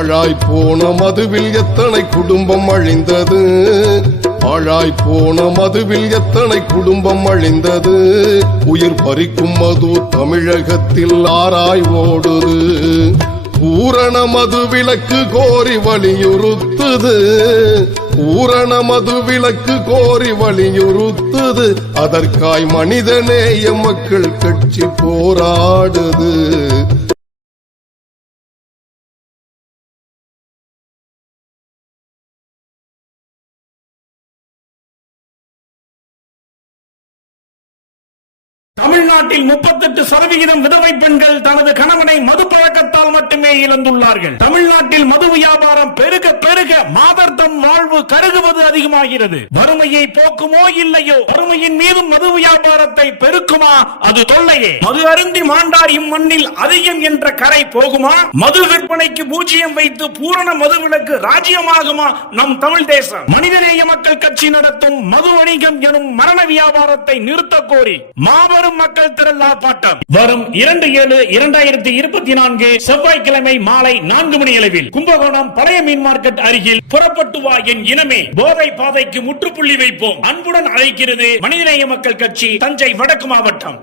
பாழாய்ப்போன மதுவில் எத்தனை குடும்பம் அழிந்தது, பாழாய்ப்போன மதுவில் எத்தனை குடும்பம் அழிந்தது. உயிர் பறிக்கும் மது தமிழகத்தில் ஆராய் ஓடுது. பூரண மது விலக்கு கோரி வலியுறுத்துது, பூரண மது விலக்கு கோரி வலியுறுத்துது. அதற்காய் மனிதநேய மக்கள் கட்சி போராடுது. தமிழ்நாட்டில் 38% விதவை பெண்கள் தனது கணவனை மது பழக்கத்தால் மட்டுமே இழந்துள்ளார்கள். தமிழ்நாட்டில் மது வியாபாரம் பெருக பெருக மாதர்தம் வாழ்வு கருகுவது அதிகமாகிறது. வறுமையை போக்குமோ இல்லையோ, வறுமையின் மீதும் மது வியாபாரத்தை பெருக்குமா அது தொல்லையே. மது அருந்தி மாண்டார் இம்மண்ணில் அதிகம் என்ற கரை போகுமா? மது விற்பனைக்கு பூஜ்ஜியம் வைத்து பூரண மது விலக்கு ராஜ்யமாகுமா நம் தமிழ் தேசம்? மனிதநேய மக்கள் கட்சி நடத்தும் மது வணிகம் எனும் மரண வியாபாரத்தை நிறுத்த கோரி மாபெரும் மக்கள் திரள் ஆர்ப்பாட்டம் வரும் 2/7/2024 செவ்வாய்க்கிழமை மாலை 4 மணி அளவில் கும்பகோணம் பழைய மீன் மார்க்கெட் அருகில் புறப்பட்டு வா என் இனமே, போதை பாதைக்கு முற்றுப்புள்ளி வைப்போம். அன்புடன் அழைக்கிறது மனிதநேய மக்கள் கட்சி, தஞ்சை வடக்கு மாவட்டம்.